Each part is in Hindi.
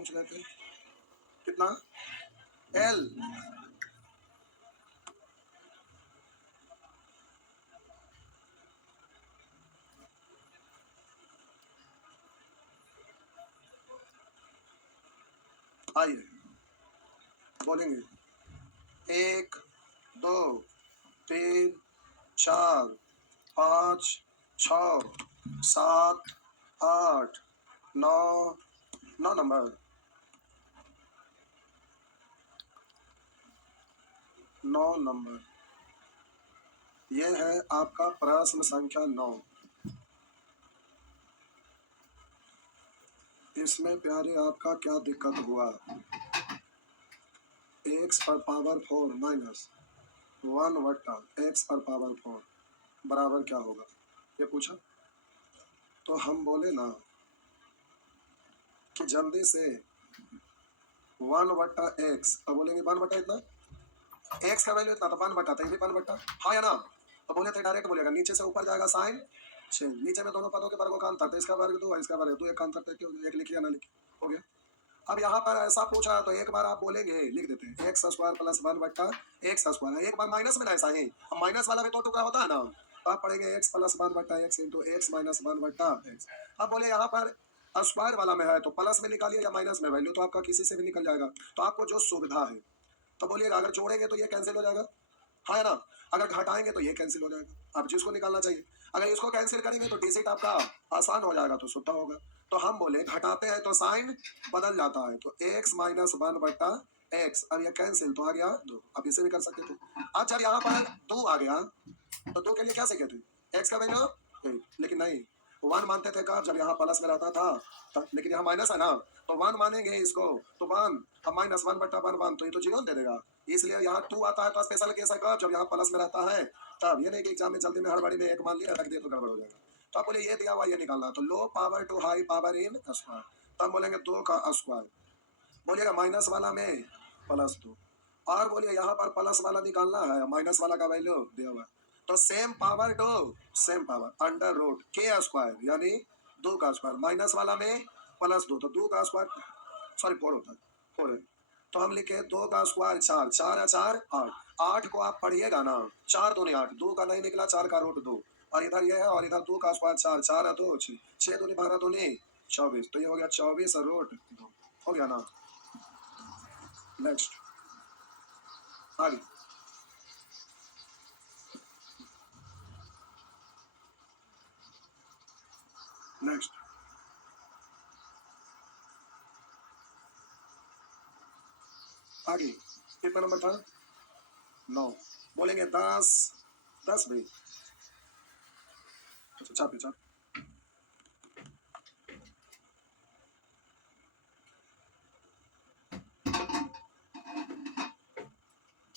पहुंच गए थे कितना एल। आइए बोलेंगे 1 2 3 4 5 6 7 8 9 9 नंबर 9 नंबर। ये है आपका प्रश्न संख्या 9। इसमें प्यारे आपका क्या दिक्कत हुआ? x पर पावर 4 माइनस 1 वट्टा x पर पावर 4 बराबर क्या होगा, ये पूछा। तो हम बोले ना कि जल्दी से 1 वट्टा x, अब बोलेंगे 1 वट्टा इतना, x का वैल्यू इतना तो 1 वट्टा, तो ये भी 1 वट्टा, हाँ या ना। तो बोले थे डायरेक्ट बोलेगा नीचे से ऊपर जाएगा साइन चेंज, नीचे में दोनों पदों के वर्गों का अंतर, तो इसका वर्ग 2 इसका वर्ग 2, एक का अंतर तो एक लिखिए या ना लिखिए, हो गया। अब यहाँ पर ऐसा पूछा है तो एक बार आप बोलेंगे, लिख देते हैं एक्स स्क्वायर प्लस 1 बट्टा एक्स स्क्वायर, एक बार माइनस में ना ऐसा ही, अब माइनस वाला भी तो टुकड़ा होता है ना, तो आप पढ़ेंगे एक्स प्लस 1 बट्टा एक्स इंटू एक्स माइनस 1 बट्टा एक्स। अब बोले यहाँ पर स्क्वायर वाला में है तो प्लस में निकालिए या माइनस में, वैल्यू तो आपका किसी से भी निकल जाएगा, तो आपको जो सुविधा है। तो बोलिएगा अगर जोड़ेंगे तो ये कैंसिल हो जाएगा, हाँ है ना, अगर घटाएंगे तो ये कैंसिल हो जाएगा, अब जिसको निकालना चाहिए। अगर इसको कैंसिल करेंगे तो डिजिट आपका आसान हो जाएगा, तो शुद्ध होगा। तो हम बोले घटाते हैं तो साइन बदल जाता है, तो x माइनस 1 बट्टा एक्स, अब ये कैंसिल तो आ गया 2, अब इसे भी कर सकते थे। अब जब यहाँ पर 2 आ गया तो 2 के लिए क्या सीखे थे, x का वैल्यू 8, लेकिन नहीं 1 मानते थे कब, जब यहाँ प्लस में रहता था तब, लेकिन यहाँ माइनस है ना तो 1 मानेंगे इसको, तो 1, अब माइनस 1 बट्टा 1 1, तो ये तो 0 दे देगा, इसलिए यहाँ 2 आता है तो स्पेशल केस है कब, जब यहाँ प्लस में रहता है तब, ये नहीं कि एग्जाम में जल्दी में हड़बड़ी में एक मान लिया रख दिया तो गड़बड़ हो जाएगा। तो आप बोले ये दिया हुआ ये निकालना, तो low power to high power n square, तब बोलेंगे 2 का स्क्वायर, बोलिएगा माइनस वाला में प्लस 2, और बोलिए यहाँ पर प्लस वाला निकालना है, माइनस वाला का वैल्यू दिया हुआ है, तो same power to same power under root के स्क्वायर, यानी 2 का स्क्वायर, माइनस वाला में प्लस 2, तो 2 का स्क्वायर सॉरी 4 होता है 4 है, तो हम लिखे 2 का स्क्वायर 4, 4 या 4 8, 8 को आप पढ़िएगा ना, 4 दूनी 8, 2 का नहीं निकला 4 का रूट 2, और इधर ये है, और इधर 2 का स्क्वायर 4, 4 है 2 6, 6 दूनी 12 दूनी 24, तो ये हो गया 24 रूट 2, हो गया ना। नेक्स्ट आगे नेक्स्ट आगे कितना नंबर था 9, बोलेंगे 10 10 भी, अच्छा चाप चाप,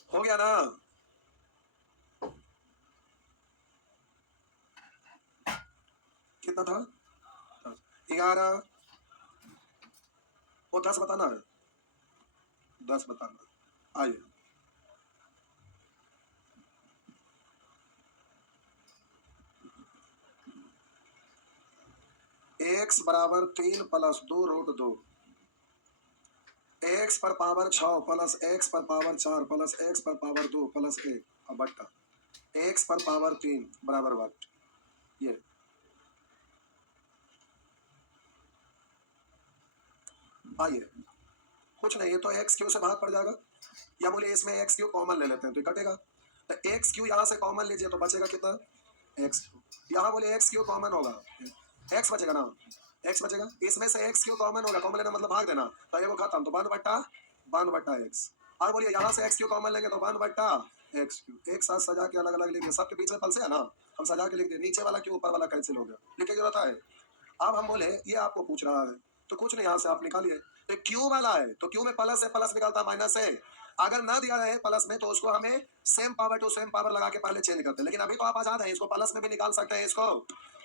हो गया ना। कितना था 11, वो 10 बताना है, 10 बताना। आइए x बराबर 3 प्लस 2 रूट 2, x पर पावर 6 प्लस x पर पावर 4 प्लस x पर पावर 2 प्लस 1, अब बट्टा x पर पावर 3 बराबर वट, ये आइए कुछ नहीं, ये तो एक्स क्यू से भाग पड़ जाएगा, या बोलिए इसमें एक्स क्यू कॉमन ले लेते हैं तो ये कटेगा, तो एक्स क्यू यहाँ से कॉमन लीजिए तो बचेगा कितना एक्स क्यू, यहाँ बोलिए एक्स क्यू कॉमन होगा, एक्स बचेगा ना, एक्स बचेगा, इसमें से एक्स क्यू कॉमन होगा, कॉमन लेना मतलब भाग देना, तो ये वो खत्म, तो 1 बट्टा एक्स, और बोलिए यहाँ से एक्स क्यू कॉमन लेंगे तो 1 बट्टा एक्स क्यू, एक साथ सजा के अलग अलग लिख दिए, सबके बीच में पल से है ना, हम सजा के लिख दिए, नीचे वाला क्यू ऊपर वाला कैंसिल हो गया, लिखने की जरूरत है। अब हम बोले ये आपको पूछ रहा है तो कुछ नहीं, यहाँ से आप निकालिए, तो क्यू वाला है तो क्यू में प्लस है, प्लस निकालता है माइनस है, अगर ना दिया है प्लस में तो उसको हमें same power to same power लगा के पहले चेंज करते हैं, लेकिन अभी तो आप आजाद हैं, इसको प्लस में भी निकाल सकते हैं, इसको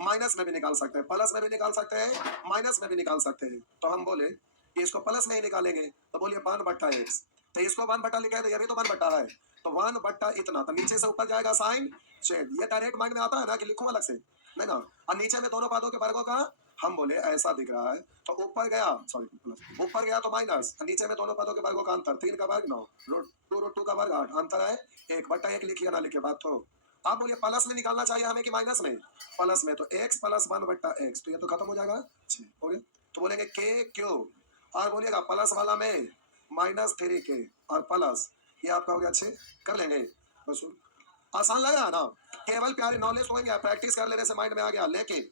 माइनस में भी निकाल सकते हैं, प्लस में भी निकाल सकते हैं, माइनस में भी निकाल सकते हैं, तो हम बोले कि इसको प्लस में ही निकालेंगे, तो बोलिए 1 बट्टा एक्स, तो इसको 1 बट्टा लिखा है तो ये भी तो 1 बट्टा है, तो 1 बट्टा इतना, तो नीचे से ऊपर जाएगा साइन चेंज, ये डायरेक्ट माइंड में आता है ना कि लिखूं अलग से, नहीं ना, और नीचे में दोनों पदों के वर्गों का हम बोले ऐसा दिख रहा है, तो ऊपर गया सॉरी प्लस, ऊपर गया तो माइनस, नीचे में दोनों पदों के वर्गों का अंतर, 3 का वर्ग 9, रूट 2 का वर्ग 8, अंतर है 1/1, लिखिए ना लिखिए बात। तो आप बोलिए प्लस में निकालना चाहिए हमें कि माइनस में? प्लस में, तो x प्लस 1/x, तो ये तो खत्म हो जाएगा 6 हो गया। तो बोलेंगे k क्यू, और बोलिएगा प्लस वाला में -3k और प्लस, ये आपका हो गया 6, कर लेंगे बस। आसान लग रहा है ना? केवल प्यारे नॉलेज होंगे, प्रैक्टिस कर लेने से माइंड में आ गया, लेकिन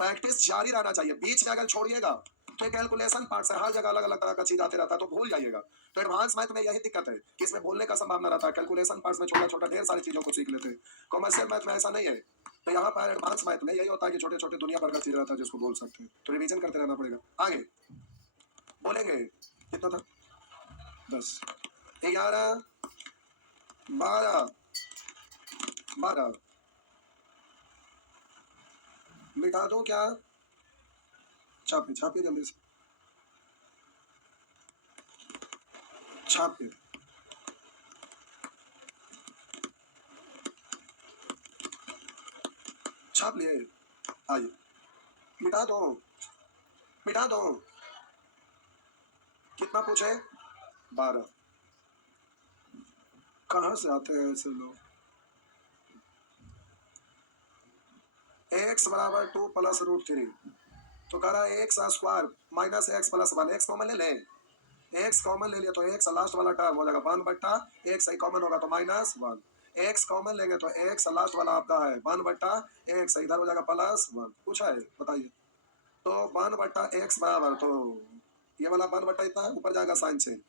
प्रैक्टिस जारी रहना चाहिए। बीच में अगर छोड़िएगा तो कैलकुलेशन पार्ट से हर जगह अलग अलग तरह का चीज आते रहता है, तो भूल जाइएगा। तो एडवांस मैथ में यही दिक्कत है कि इसमें भूलने का संभावना रहता है। कैलकुलेशन पार्ट्स में छोटा छोटा ढेर सारी चीजों को सीख लेते हैं, कॉमर्शियल मैथ में ऐसा नहीं है। तो यहाँ पर एडवांस मैथ में यही होता है कि छोटे छोटे दुनिया भर का चीज रहता है जिसको बोल सकते हैं, तो रिविजन करते रहना पड़ेगा। आगे बोलेंगे कितना था? 10, 11, 12, 12, मिटा दो क्या? छापे छापिए जल्दी से, छापिए। छाप लिए, आइए मिटा दो, मिटा दो। कितना पूछे? 12। कहाँ से आते हैं ऐसे लोग? x बराबर 2 प्लस √3, तो कह रहा है x square minus x plus 1, x common ले लें, x कॉमन ले लिया तो x लास्ट वाला टर्म हो जाएगा 1/x, सही कॉमन होगा तो -1, x कॉमन लेंगे तो x लास्ट वाला आपका है 1/x, इधर हो जाएगा +1। पूछा है बताइए, तो 1/x बराबर, तो ये वाला 1/, इतना ऊपर जाएगा साइन से,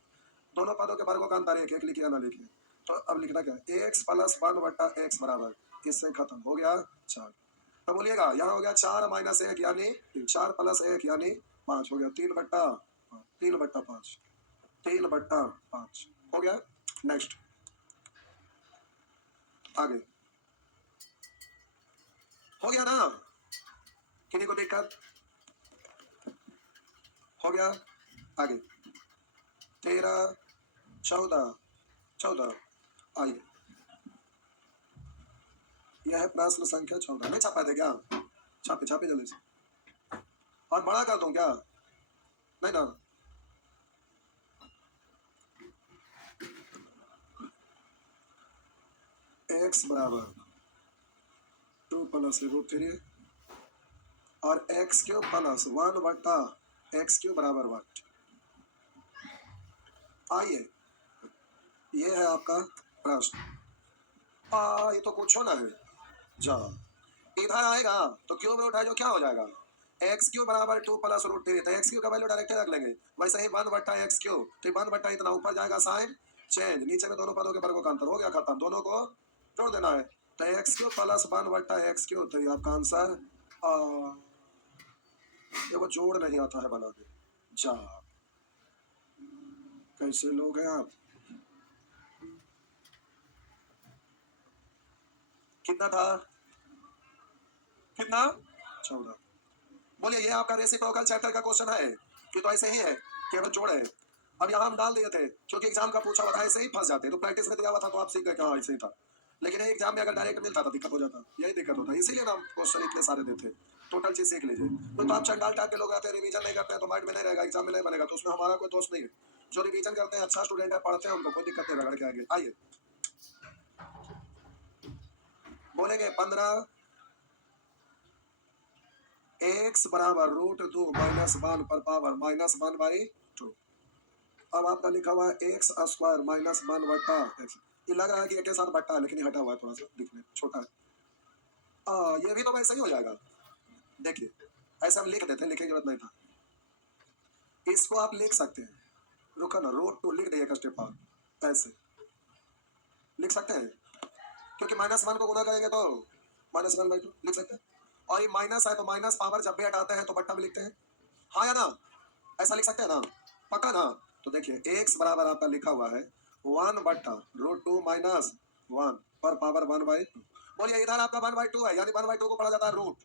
दोनों पदों के वर्गों का अंतर 1 1, लिखिए ना लिखिए। तो अब लिखना क्या है? x प्लस 1/x बराबर, इससे खत्म हो गया 4। अब बोलिएगा यहाँ हो गया 4 - 1 यानी 4 + 1 यानी 5 हो गया, 3/5, 3/5 हो गया। नेक्स्ट आगे हो गया ना? किन्हीं को दिक्कत? हो गया। आगे 13, 14, 14, आइए यह है प्रश्न संख्या 14। नहीं छापा थे क्या? छापे छापे जल्दी से, और बड़ा कर दूं क्या? नहीं ना, x बराबर 2 प्लस √3 और x³ प्लस 1/x³ बराबर 1। आइए ये है आपका प्रश्न। ये तो कुछ होना है, जा इधर आएगा तो क्यूब रूट है जो क्या हो जाएगा? x³ बराबर 2 प्लस √3, तो x³ का वैल्यू डायरेक्ट रख लेंगे, वैसे ही 1/x³, तो 1/ इतना ऊपर जाएगा साइन चेंज, नीचे में दोनों पदों के वर्गों का अंतर हो गया खत्म, दोनों को जोड़ देना है, तो x³ प्लस 1/x³, तो ये आपका आंसर। ये वो जोड़ नहीं आता है बना दे, जा कैसे लोग हैं आप? कितना था? कितना? 14। बोलिए ये आपका रेसिप्रोकल चैप्टर का क्वेश्चन है कि तो ऐसे ही है, केवल जोड़ है। अब यहाँ हम डाल दिए थे क्योंकि एग्जाम का पूछा हुआ था, ऐसे ही फंस जाते, तो प्रैक्टिस में दिया हुआ था तो आप सीख गए हाँ ऐसे ही था, लेकिन एग्जाम में अगर डायरेक्ट मिलता था दिक्कत हो जाता, यही दिक्कत होता है, इसीलिए ना क्वेश्चन इतने सारे देते, टोटल चीज सीख लीजिए। तो आप चंडाल टाइप के लोग रहते हैं, रिवीजन नहीं करते हैं तो माइंड में नहीं रहेगा, एग्जाम में नहीं बनेगा, तो उसमें हमारा कोई दोष नहीं है। जो रिवीजन करते हैं, अच्छा स्टूडेंट है, पढ़ते हैं, उनको कोई दिक्कत नहीं, रगड़ के आगे आइए बोलेंगे 15, x बराबर √2 माइनस 1 पर पावर -1/2। अब आपका लिखा हुआ है x स्क्वायर माइनस 1/x, ये लग रहा है कि एक के साथ बट्टा है, लेकिन ये हटा हुआ है, थोड़ा सा दिखने छोटा है। ये भी तो वैसे ही हो जाएगा, देखिए ऐसे हम लिख देते हैं, लिखने की जरूरत नहीं था, इसको आप लिख सकते हैं, रुको ना, √2 लिख दिए एक स्टेप पर, ऐसे लिख सकते हैं, क्योंकि -1 को गुना करेंगे तो -1/2 लिख सकते हैं, और ये माइनस है तो माइनस पावर जब भी हटाते हैं तो बट्टा में लिखते हैं, हाँ या ना? ऐसा लिख सकते हैं ना? पक्का ना? तो देखिए x बराबर आपका लिखा हुआ है 1/√2 माइनस 1 पर पावर 1/2। बोलिए इधर आपका 1/2 है, यानी 1/2 को पढ़ा जाता है रूट,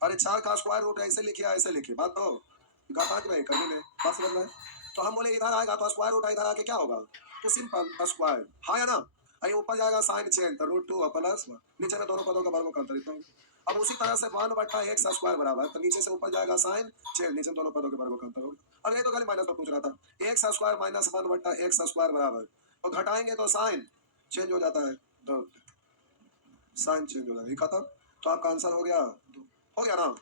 अरे 4 का स्क्वायर रूट ऐसे लिखिए, ऐसे लिखिए, बात तो घातांक में करने में बात समझ रहे हैं। तो हम बोले इधर आएगा तो स्क्वायर रूट, इधर आके क्या होगा? तो सिंपल स्क्वायर, हाँ या ना? आइए ऊपर जाएगा साइन चेंज, तो √2 प्लस 1, नीचे में दोनों पदों का वर्गों का अंतर, इतना अब उसी तरह से 1/x स्क्वायर बराबर, तो नीचे से ऊपर जाएगा साइन चेंज, नीचे दोनों पदों के वर्गों का अंतर होगा। अब ये तो खाली माइनस में पूछ रहा था, x square minus 1/x square बराबर, तो घटाएंगे तो साइन चेंज हो जाता है, तो साइन चेंज हो जाएगा, खत्म। तो आपका आंसर हो गया, हो गया ना।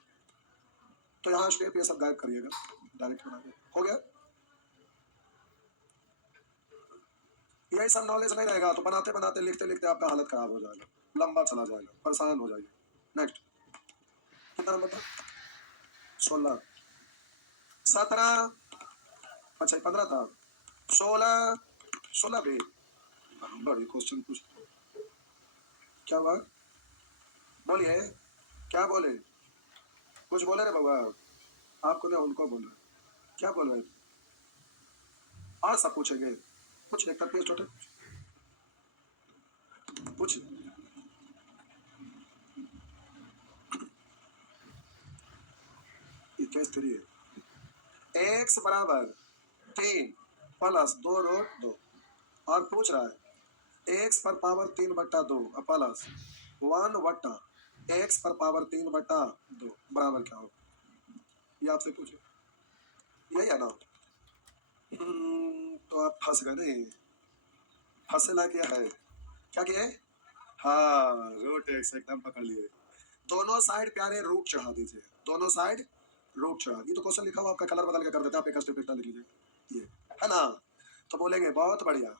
तो यहाँ स्टेप ये सब गायब करिएगा, डायरेक्ट बना के हो गया। यही सब नॉलेज नहीं रहेगा तो बनाते बनाते लिखते लिखते आपका हालत खराब हो जाएगा, लंबा चला जाएगा, परेशान हो जाएगा। नेक्स्ट कितना नंबर था? 16, 17, अच्छा 15 था, 16, 16 भी बड़ी क्वेश्चन पूछ। क्या हुआ? बोलिए, क्या बोले? कुछ बोले रे बाबा? आपको नहीं उनको बोला, क्या बोल रहे? आज सब पूछेंगे, कुछ नहीं करते छोटे, पूछ। ये केस 3 है, एक्स बराबर 3 प्लस 2√2 और पूछ रहा है एक्स पर पावर 3/2 प्लस 1/x पर पावर 3/2 बराबर क्या हो? ये आपसे पूछे, यही है ना? तो आप फंस गए नहीं, फंसना क्या है, क्या किए? हाँ, रूट एक्स एकदम पकड़ लिए। दोनों साइड प्यारे रूट चढ़ा दीजिए, दोनों साइड रूट चढ़ा। ये तो क्वेश्चन लिखा हुआ, आपका कलर बदल के कर देता, आप एक स्टेप लिख लीजिए, ये है ना। तो बोलेंगे बहुत बढ़िया,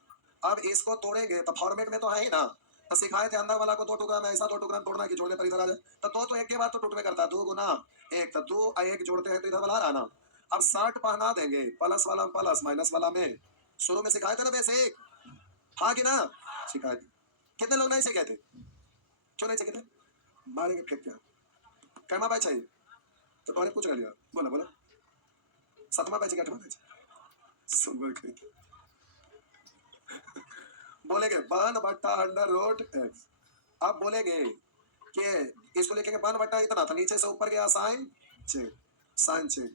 अब इसको तोड़ेंगे तो फॉर्मेट में तो है ही ना, तो सिखाए थे अंदर वाला को 2 टुकड़ा में ऐसा 2 टुकड़ा में तोड़ना कि जोड़ने पर इधर आ जाए, तो 2 तो एक के बाद तो टूटने करता है, 2 गुना 1, तो 2 और 1 जोड़ते हैं तो इधर वाला आ रहा ना। अब शर्ट पहना देंगे, प्लस वाला प्लस माइनस वाला में, शुरू में सिखाए थे ना बेसिक, हाँ कि ना? सिखाए थे। कितने लोग नहीं सीखे थे? क्यों नहीं सीखे थे? मारेंगे फेंक क्या? कैमा बैच चाहिए तो तुम्हारे पूछ लिया, बोला बोला 7वां बैच 8वां बैच सुन के बोलेंगे 1/√x। अब बोलेंगे कि इसको लिखेंगे 1/ इतना था, नीचे से ऊपर गया साइन चेंज, साइन चेंज।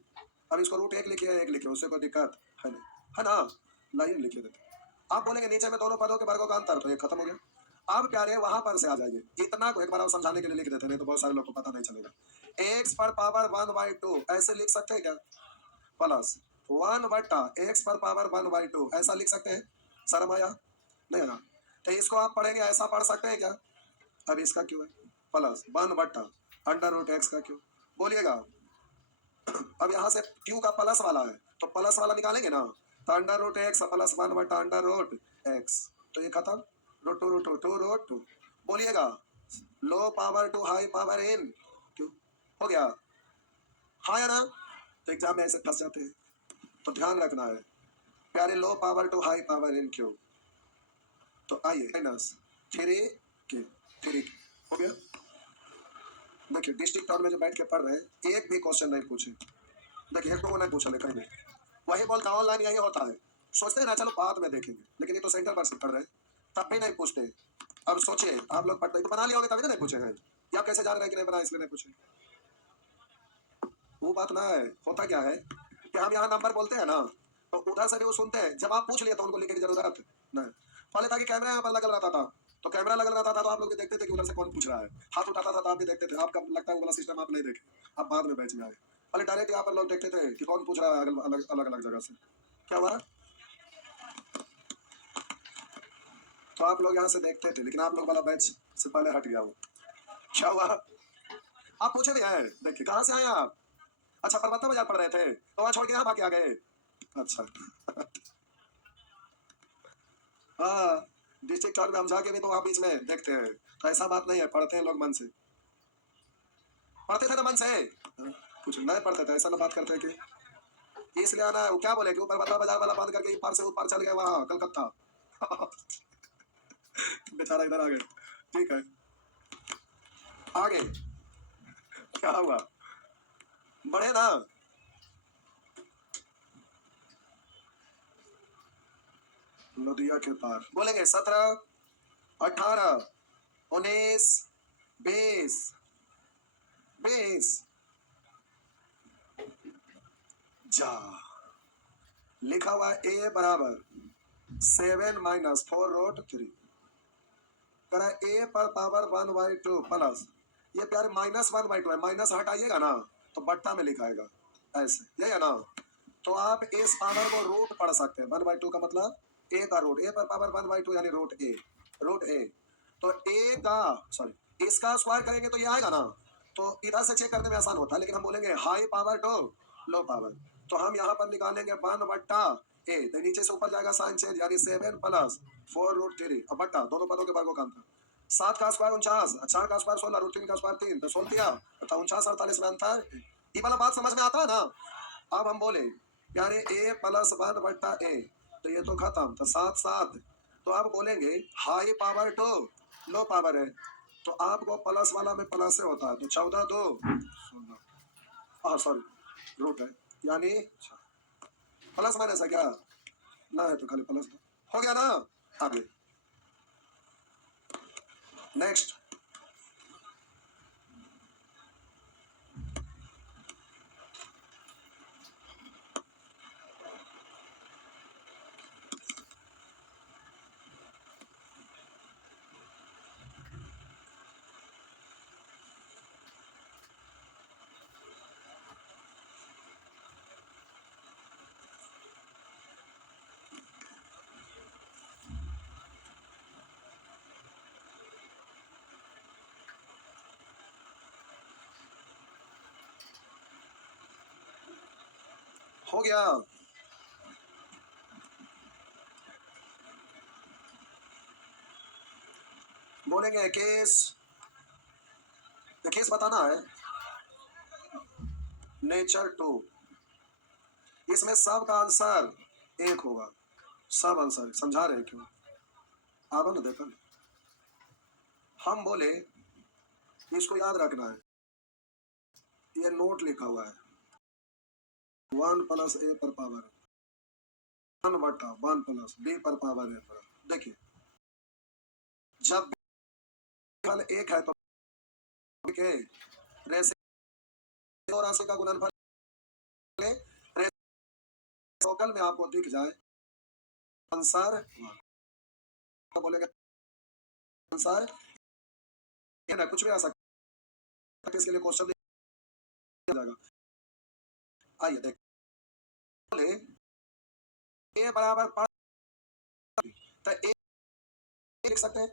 अब इसको √1 लिखिए, 1 लिखिए, उससे कोई दिक्कत है नहीं, है ना? लाइए लिखिए देते। आप बोलेंगे नीचे में दोनों पदों के वर्गों का अंतर, तो ये खत्म हो गया। अब प्यारे वहां पर से आ जाइए, इतना को एक बार और समझाने के लिए लिख देते, नहीं तो बहुत सारे लोग को पता नहीं चलेगा। एक्स पर पावर 1/2 ऐसे लिख सकते हैं क्या? प्लस 1/x पर पावर 1/2 ऐसा लिख सकते हैं? शर्म आया नहीं ना? तो इसको आप पढ़ेंगे ऐसा पढ़ सकते हैं क्या? अब इसका क्यों है प्लस 1/√x का क्यों? बोलिएगा। अब यहाँ से क्यू का प्लस वाला है तो प्लस वाला निकालेंगे ना, तो √x प्लस 1/√x, तो ये खत्म, √2 बोलिएगा। Low power to high power n क्यों हो गया, हाँ या ना? तो एग्जाम में ऐसे फंस जाते हैं, तो ध्यान रखना है प्यारे, low power to high power n क्यों। तो आइए -3 हो गया। देखिए डिस्ट्रिक्ट टाउन में जो बैठ के पढ़ रहे हैं, एक भी क्वेश्चन नहीं पूछे, देखिए एक तो नहीं पूछा, कहीं नहीं। वही बोलता ऑनलाइन यही होता है, सोचते हैं ना चलो बाद में देखेंगे, लेकिन ये तो सेंटर पर से पढ़ रहे हैं, तब भी नहीं पूछते। अब सोचिए आप लोग पढ़ते तो बना लिया होगा, तभी तो नहीं पूछे हैं, या कैसे जान रहे हैं कि नहीं बना इसलिए नहीं पूछे? वो बात ना है, होता क्या है कि हम यहाँ नंबर बोलते हैं ना, तो उधर से भी वो सुनते हैं, जब आप पूछ लिए तो उनको लिखने की जरूरत नहीं। पहले था कि कैमरा यहाँ पर लगा रहता था, तो कैमरा लगा रहता था तो आप लोग भी देखते थे कि उधर से कौन पूछ रहा है, हाथ उठाता था तो आप भी देखते थे, आपका लगता है वो वाला सिस्टम आप नहीं देखे, आप बाद में बैच में आए। पहले डायरेक्ट यहाँ पर लोग देखते थे कि कौन पूछ रहा है अलग अलग जगह से। क्या हुआ? तो आप लोग यहाँ से देखते थे, लेकिन आप लोग वाला बैच से पहले हट गया वो। क्या हुआ? आप पूछे भी हैं, देखिए कहाँ से आए आप? अच्छा परबत्ता बाजार पढ़ रहे थे तो वहाँ छोड़ के यहाँ भाग के आ गए? अच्छा हाँ, डिस्ट्रिक्ट कोर्ट में हम जाके भी तो वहाँ बीच में देखते हैं, तो ऐसा बात नहीं है, पढ़ते हैं लोग मन से, पढ़ते थे ना मन से, कुछ नहीं पढ़ते थे, ऐसा ना बात करते हैं कि इसलिए आना है। वो क्या बोले कि ऊपर बता बाजार वाला बंद करके पार से ऊपर चल गए वहाँ कलकत्ता बेचारा इधर आ गए, ठीक है आगे क्या हुआ, बढ़े ना। नदिया के पार बोलेंगे 17, 18, 19, 20, 20 जा लिखा हुआ a बराबर 7 - 4√3 करा, a पर पावर 1/2 प्लस ये प्यारे -1/2 है, माइनस हटाइएगा ना तो बट्टा में लिखाएगा ऐसे, यही है ना। तो आप इस पावर को रूट पढ़ सकते हैं। 1/2 का मतलब ए का रूट, ए पर पावर 1/2 यानी रूट ए। तो ए का सॉरी इसका स्क्वायर करेंगे तो ये आएगा ना। तो इधर से चेक करने में आसान होता है, लेकिन हम बोलेंगे high power to low power. तो हम यहाँ पर निकालेंगे 1/ए, तो नीचे से ऊपर जाएगा साइन चेंज, यानी 7 + 4√3 अब बट्टा दोनों पदों के वर्गों का अंतर। 7 का स्क्वायर 49, 4 का स्क्वायर 16, √3 का स्क्वायर 3, तो 16 अर्थात 49 48 में अंतर। ये वाला बात समझ में आता है ना। अब हम बोले यानी a + 1/ए, तो ये तो खत्म, तो 7 7। तो आप बोलेंगे high power to low power है, तो आपको प्लस वाला में प्लस से होता है, तो 14 2 16 सॉरी रूट है, यानी प्लस माइनस है क्या ना, है तो खाली प्लस हो गया ना। आगे नेक्स्ट हो गया। बोलेंगे केस बताना है नेचर 2। इसमें सब का आंसर एक होगा, सब आंसर। समझा रहे हैं क्यों? आवा ना देखो, हम बोले इसको याद रखना है, ये नोट लिखा हुआ है 1 + a पर पावर 1/1 + b पर पावर n। देखिए जब फल एक है तो के रेसिप्रोकल और राशि का गुणनफल रेसिप्रोकल में आपको दिख जाए आंसर, तो बोलेगा आंसर ये ना कुछ भी आ सकता है, इसके लिए क्वेश्चन दिया जाएगा। आइए देख बोले a बराबर तो a लिख सकते हैं,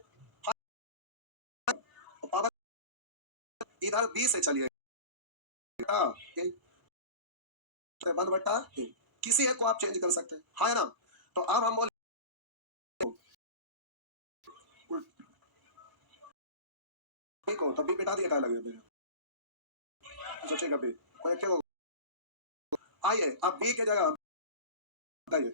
पावर इधर b से चलिए 1/a, किसी एक को आप चेंज कर सकते हैं, हाँ है ना। तो अब हम बोले ठीक हो, तब भी बेटा दिया क्या लगे सोचेगा भी कोई क्या होगा। आइए अब b के जगह बताइए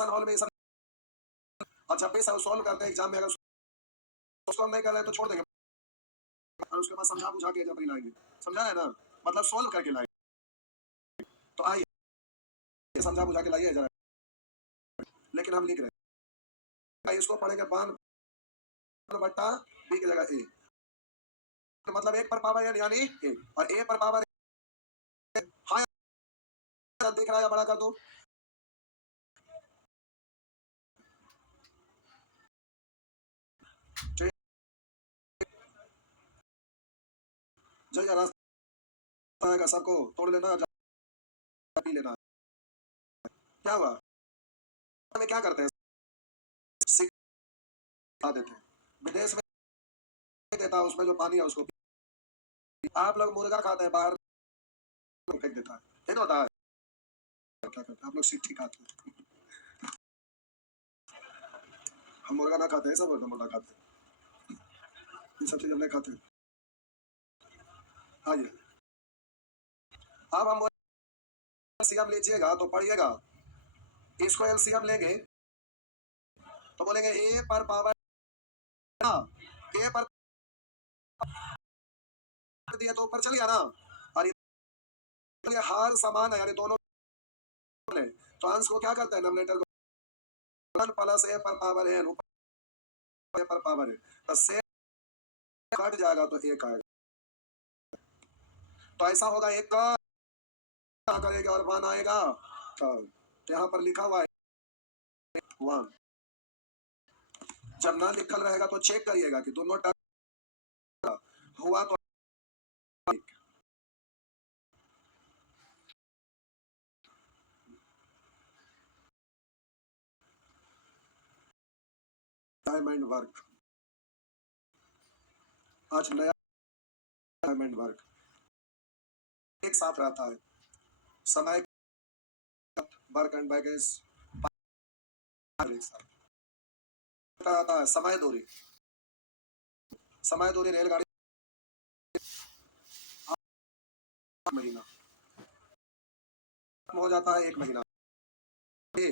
हॉल में सब। अच्छा पे सॉल्व करते हैं एग्जाम में, अगर उसको हम नहीं कर रहे तो छोड़ देंगे और उसके बाद समझा बुझा के जब लाएंगे, समझा है ना, मतलब सॉल्व करके लाएंगे। तो आइए समझा बुझा के लाइए जरा, लेकिन हम लिख रहे हैं इसको पढ़ेंगे 1/b की जगह a, मतलब 1 पर पावर n यानी a, और a पर पावर हाँ दिख रहा है, बड़ा कर दो। जो रास्ता आएगा सबको तोड़ लेना, पी लेना। क्या हुआ हमें क्या करते हैं सिखा देते हैं, विदेश में देता उसमें जो पानी है उसको आप लोग मुर्गा खाते हैं बाहर फेंक देता है, ये तो होता है। क्या करते हैं आप लोग सिट्ठी खाते हैं, हम मुर्गा ना खाते हैं, सब मुर्गा खाते हैं, ये सब चीज हम नहीं खाते। आइए अब हम एलसीएम लीजिएगा तो पढ़िएगा, इसको एलसीएम लेंगे तो बोलेंगे a पर पावर a पर दिया तो ऊपर चल गया ना, और ये हार समान है यानी दोनों, तो अंश को क्या करते हैं नॉमिनेटर को 1 + a पर पावर n ऊपर a पर पावर है, तो से कट जाएगा तो एक आएगा, तो ऐसा होगा एक का करेगा और 1 आएगा, तो यहाँ पर लिखा हुआ है 1। जब ना लिखल रहेगा तो चेक करिएगा कि दोनों टर्म हुआ तो डायमंड वर्क, आज नया डायमंड वर्क एक साथ रहता है। समय वर्क एंड बैगेज रहता है। समय दूरी रेलगाड़ी महीना हो जाता है, 1 महीना ये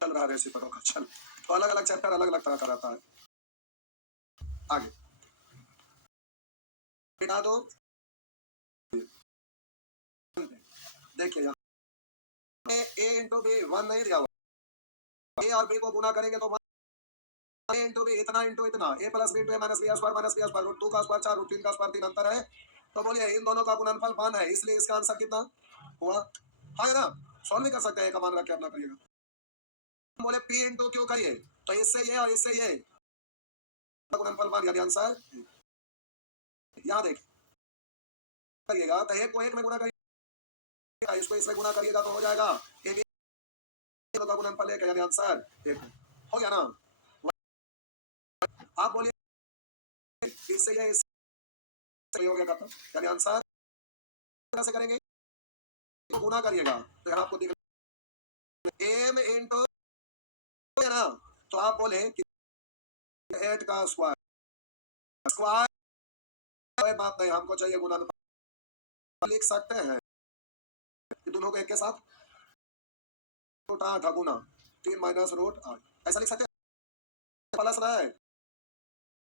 चल रहा है रेसिप्रोकल का चल। तो अलग अलग चैप्टर अलग अलग तरह का रहता है। आगे बिठा दो, देखिए यहाँ ए इंटू बी 1 नहीं दिया हुआ। ए और बी को गुना करेंगे तो ए इंटू बी इतना इंटू इतना, ए प्लस बी इंटू ए माइनस बी स्क्वायर रूट 2 का स्क्वायर 4 रूट 3 का स्क्वायर 3 अंतर है। तो बोलिए इन दोनों का गुणनफल 1 है, इसलिए इसका आंसर कितना हुआ? हाँ है ना, सॉल्व भी कर सकते हैं, का मान रख के अपना करिएगा। बोले पी इंटू क्यू करिए तो इससे ये और इससे ये गुणनफल 1 यानी आंसर। यहाँ देखिए करिएगा तो एक को एक में गुणा करिएगा, इसको इसमें गुणा करिएगा तो हो जाएगा ए बी का गुणनफल 1 यानी आंसर 1 हो गया ना। आप बोलिए इससे ये इससे हो गया खत्म यानी आंसर। कैसे करेंगे? तो गुना करिएगा तो यहाँ आपको दिख एम इंटू है ना, तो आप बोले कि 8 का स्क्वायर स्क्वायर कोई बात नहीं, हमको चाहिए गुना। लिख सकते हैं दोनों को एक के साथ रूट 8 गुना 3 माइनस रूट 8 ऐसा लिख सकते हैं। प्लस ना है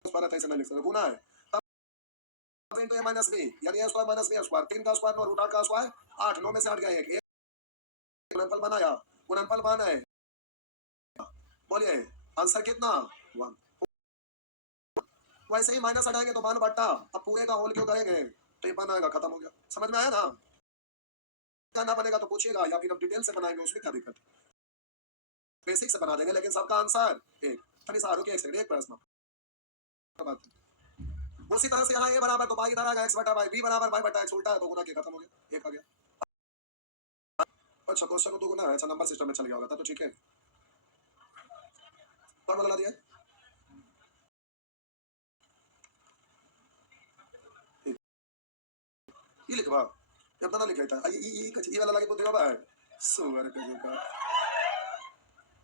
ऐसे नहीं लिख सकते, गुना है तब इंटू ए माइनस बी यानी ए स्क्वायर माइनस बी स्क्वायर 3 का स्क्वायर और रूट 8 का स्क्वायर 8 9 में से 8 गया एक गुणनफल बनाया, गुणनफल बना है। बोलिए आंसर कितना 1। वैसे ही माइनस हटाएंगे तो 1 बट्टा, अब पूरे का होल क्यों करेंगे तो ये बनाएगा, खत्म हो गया। समझ में आया ना? करना बनेगा तो पूछिएगा या फिर हम डिटेल से बनाएंगे, उसमें क्या दिक्कत? बेसिक से बना देंगे लेकिन सबका आंसर एक। थोड़ी सा रुकिए, एक सेकंड, एक प्रश्न उसी तरह से यहाँ ए बराबर तो बाई इधर आ गया x बटा बाई, बी बराबर बाई बटा x उल्टा है तो गुना के खत्म हो गया, एक आ गया। अच्छा क्वेश्चन को 2 गुना है, अच्छा नंबर सिस्टम में चल गया होगा तो ठीक है। कौन वाला दिया? ये लिखवा जब तना लिखा था ये वाला लगे बुद्धि बाबा है सुअर का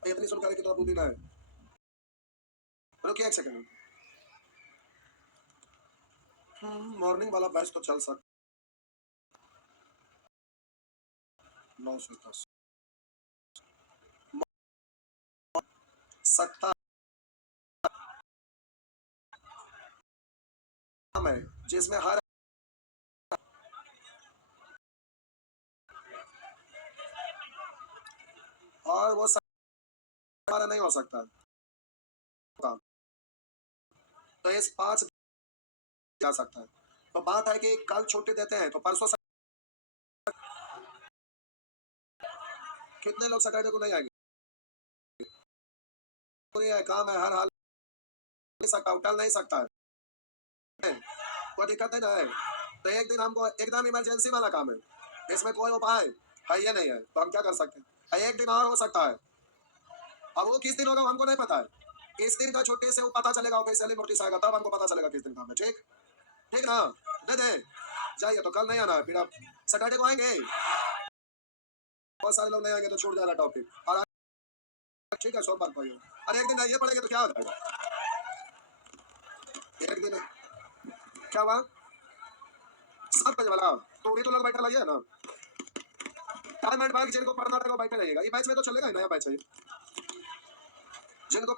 इतनी सुन करे कि तो बुद्धि ना है। रुकिए एक सेकंड, मॉर्निंग वाला बैच तो चल सकता 9 से 10 सकता है जिसमें हर और वो हमारा नहीं हो सकता तो इस 5 जा सकता है। तो बात है कि कल छुट्टी देते हैं तो परसों कितने लोग सैटरडे को नहीं आएंगे? काम है हर हाल नहीं सकता, उठल नहीं सकता है, कोई दिक्कत नहीं है। तो एक दिन हमको एकदम इमरजेंसी वाला काम है, इसमें कोई उपाय है ये नहीं है तो हम क्या कर सकते हैं? एक दिन और हो सकता है, अब वो किस दिन होगा हमको नहीं पता है। इस दिन का छुट्टी से वो पता चलेगा, ऑफिशियली नोटिस आएगा तब हमको पता चलेगा किस दिन काम है। ठीक ठीक ना, दे दे जाइए, तो कल नहीं आना है, फिर आप सैटरडे को आएंगे। बहुत सारे लोग नहीं आएंगे तो छूट जाएगा टॉपिक। और ठीक है सोमवार को, अरे एक दिन आइए पड़ेगा तो क्या हो जाएगा? एक दिन क्या हुआ 7 बजे वाला तो भी तो लोग बैठा लगे ना, टाइम एंड बैग जिनको पढ़ना रहेगा बैठे रहेगा। ये बैच में तो चलेगा, नया बैच है जिनको